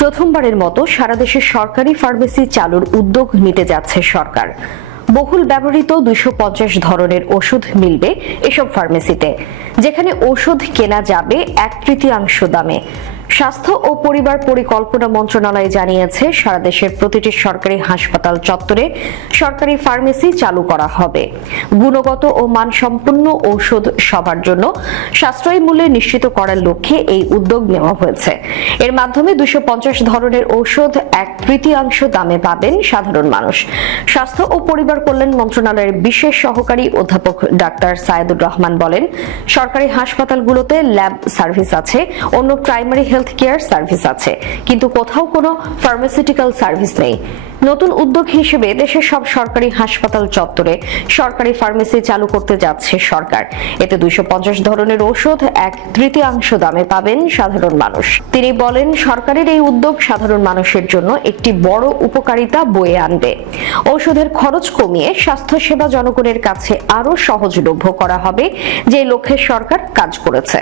প্রথমবারের মতো সারা দেশে সরকারি ফার্মেসি চালুর উদ্যোগ নিতে যাচ্ছে সরকার। বহুল ব্যবহৃত দুইশো পঞ্চাশ ধরনের ওষুধ মিলবে এসব ফার্মেসিতে, যেখানে ওষুধ কেনা যাবে এক তৃতীয়াংশ দামে। স্বাস্থ্য ও পরিবার পরিকল্পনা মন্ত্রণালয় জানিয়েছে, সারা দেশের প্রতিটি সরকারি হাসপাতাল চত্বরে সরকারি ফার্মেসি চালু করা হবে। গুণগত ও মানসম্পন্ন ঔষধ সবার জন্য সাশ্রয়ী মূল্যে নিশ্চিত করার লক্ষ্যে এই উদ্যোগ নেওয়া হয়েছে। এর মাধ্যমে দুশো ধরনের ঔষধ এক তৃতীয়াংশ দামে পাবেন সাধারণ মানুষ। স্বাস্থ্য ও পরিবার কল্যাণ মন্ত্রণালয়ের বিশেষ সহকারী অধ্যাপক ডাক্তার সায়েদুর রহমান বলেন, সরকারি হাসপাতালগুলোতে ল্যাব সার্ভিস আছে, অন্য প্রাইমারি হেলথ কেয়ার সার্ভিস আছে। কিন্তু কোথাও কোনো ফার্মাসিউটিক্যাল সার্ভিস নেই। নতুন উদ্যোগ হিসেবে দেশের সব সরকারি হাসপাতাল চত্বরে সরকারি ফার্মেসি চালু করতে যাচ্ছে সরকার। এতে দুইশো পঞ্চাশ ধরনের ওষুধ, এক তৃতীয়াংশ দামে পাবেন সাধারণ মানুষ। তিনি বলেন, সরকারের এই উদ্যোগ সাধারণ মানুষের জন্য একটি বড় উপকারিতা বয়ে আনবে। ঔষধের খরচ কমিয়ে স্বাস্থ্যসেবা জনগণের কাছে আরও সহজলভ্য করা হবে যে লক্ষ্যে সরকার কাজ করেছে।